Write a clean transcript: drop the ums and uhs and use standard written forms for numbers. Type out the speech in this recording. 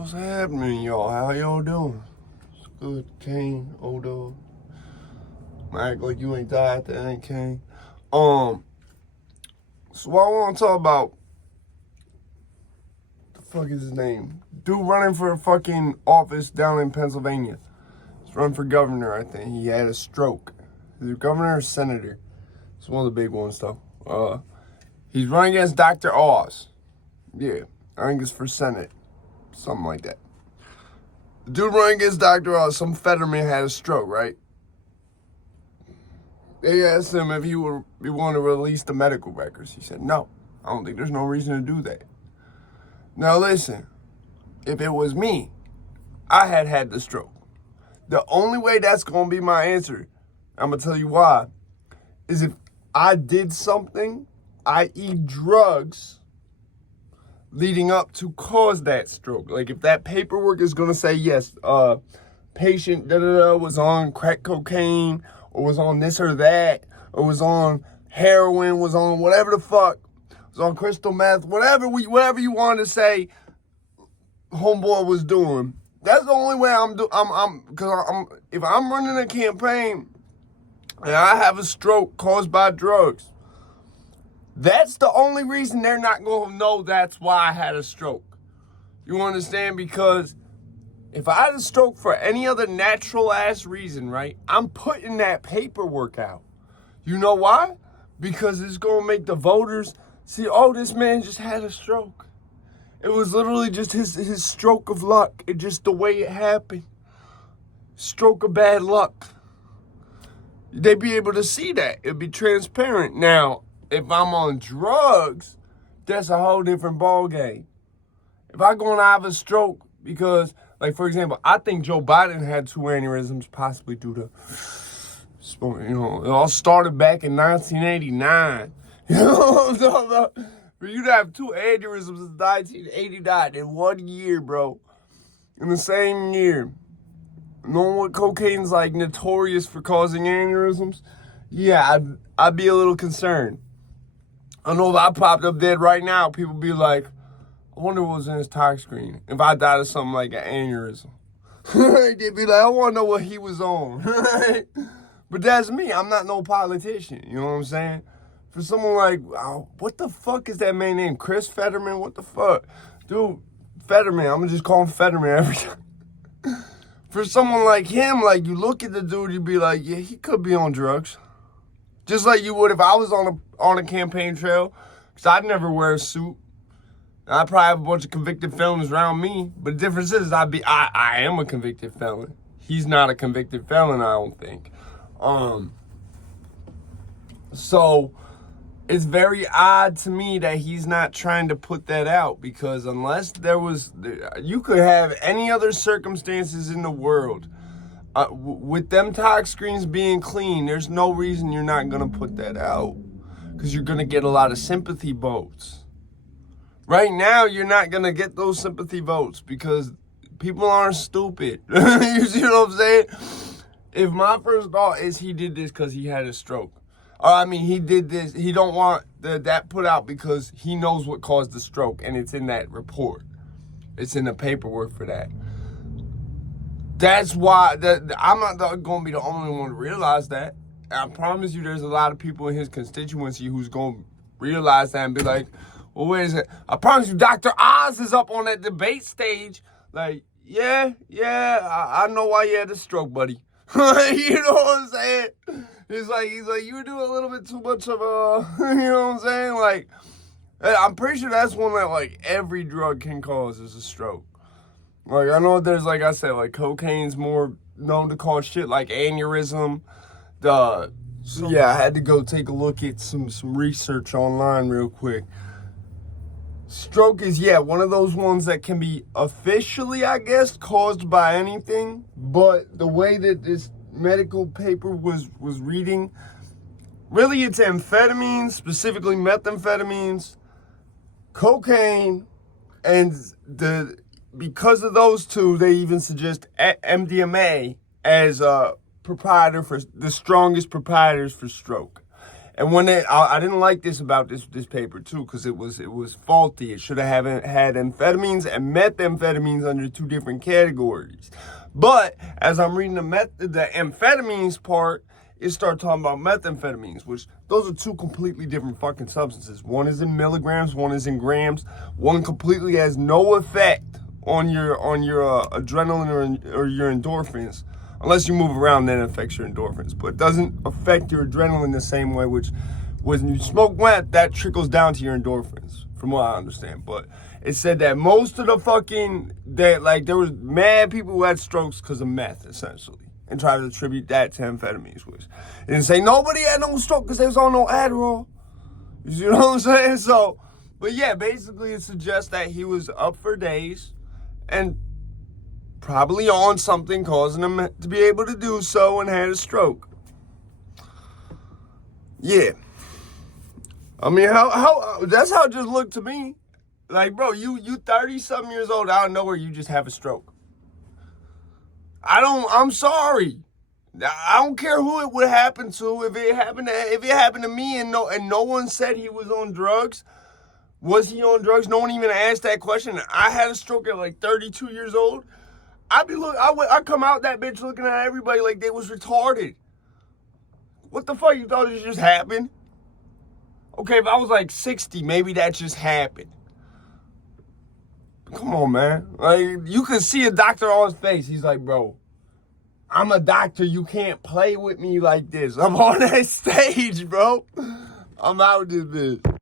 What's happening, y'all? How y'all doing? It's good, Kane, old dog. Act like you ain't died, that ain't Kane. So what I want to talk about, the fuck is his name? Dude running for a fucking office down in Pennsylvania. He's running for governor, I think. He had a stroke. He's a governor or senator. It's one of the big ones, though. He's running against Dr. Oz. Yeah, I think it's for Senate. Something like that. The dude running against Dr. Oz, some Fetterman had a stroke, right? They asked him if he would be willing to release the medical records. He said, no, I don't think there's no reason to do that. Now listen, if it was me, I had the stroke. The only way that's going to be my answer, I'm going to tell you why, is if I did something, i.e. drugs, leading up to cause that stroke. Like if that paperwork is going to say, yes, patient was on crack cocaine, or was on this or that, or was on heroin, was on whatever the fuck, was on crystal meth, whatever you want to say homeboy was doing. That's the only way if I'm running a campaign and I have a stroke caused by drugs, that's the only reason they're not going to know that's why I had a stroke. You understand? Because if I had a stroke for any other natural ass reason, right, I'm putting that paperwork out. You know why? Because it's going to make the voters see, oh, this man just had a stroke. It was literally just his stroke of luck. It just the way it happened. Stroke of bad luck. They'd be able to see that. It'd be transparent. Now, if I'm on drugs, that's a whole different ball game. If I go and I have a stroke because, like, for example, I think Joe Biden had 2 aneurysms possibly due to, it all started back in 1989. You know what I'm talking about? For you to have 2 aneurysms in 1989 in 1 year, bro. In the same year. Knowing what cocaine's like notorious for causing aneurysms, yeah, I'd be a little concerned. I know if I popped up dead right now, people be like, I wonder what was in his tox screen. If I died of something like an aneurysm. They'd be like, I want to know what he was on. But that's me. I'm not no politician. You know what I'm saying? For someone like, what the fuck is that man named? Chris Fetterman? What the fuck? Dude, Fetterman. I'm going to just call him Fetterman every time. For someone like him, like, you look at the dude, you'd be like, yeah, he could be on drugs. Just like you would if I was on a campaign trail, because I'd never wear a suit. I'd probably have a bunch of convicted felons around me. But the difference is I am a convicted felon. He's not a convicted felon, I don't think. So it's very odd to me that he's not trying to put that out, because unless you could have any other circumstances in the world. With them tox screens being clean, there's no reason you're not going to put that out, because you're going to get a lot of sympathy votes. Right now, you're not going to get those sympathy votes because people aren't stupid. You see what I'm saying? If my first thought is he did this because he had a stroke, he did this, he don't want that put out because he knows what caused the stroke, and it's in that report. It's in the paperwork for that. That's why I'm not going to be the only one to realize that. I promise you there's a lot of people in his constituency who's going to realize that and be like, well, wait a second. I promise you Dr. Oz is up on that debate stage. Like, yeah, I know why you had a stroke, buddy. You know what I'm saying? He's like, you do a little bit too much of you know what I'm saying? Like, I'm pretty sure that's one that, like, every drug can cause is a stroke. Like, I know there's, like I said, like, cocaine's more known to cause shit like aneurysm. So, yeah, I had to go take a look at some research online real quick. Stroke is, one of those ones that can be officially, I guess, caused by anything. But the way that this medical paper was reading, really it's amphetamines, specifically methamphetamines, cocaine, and because of those two, they even suggest MDMA as a proprietor for the strongest proprietors for stroke. And when I didn't like this about this paper too, because it was faulty. It should have had amphetamines and methamphetamines under two different categories. But as I'm reading the amphetamines part, it started talking about methamphetamines, which those are two completely different fucking substances. One is in milligrams, one is in grams. One completely has no effect on your adrenaline or your endorphins. Unless you move around, then it affects your endorphins. But it doesn't affect your adrenaline the same way, which when you smoke meth, that trickles down to your endorphins, from what I understand. But it said that most of the there was mad people who had strokes because of meth, essentially. And try to attribute that to amphetamines, which it didn't say nobody had no stroke because they was on no Adderall. You know what I'm saying? So, but yeah, basically it suggests that he was up for days and probably on something causing him to be able to do so and had a stroke. Yeah. I mean, how that's how it just looked to me. Like, bro, you 30-something years old, out of nowhere, you just have a stroke. I'm sorry. I don't care who it would happen to. If it happened to me and no one said he was on drugs, was he on drugs? No one even asked that question. I had a stroke at like 32 years old. I come out that bitch looking at everybody like they was retarded. What the fuck? You thought it just happened? Okay, if I was like 60, maybe that just happened. Come on, man. Like, you could see a doctor on his face. He's like, bro, I'm a doctor. You can't play with me like this. I'm on that stage, bro. I'm out this bitch.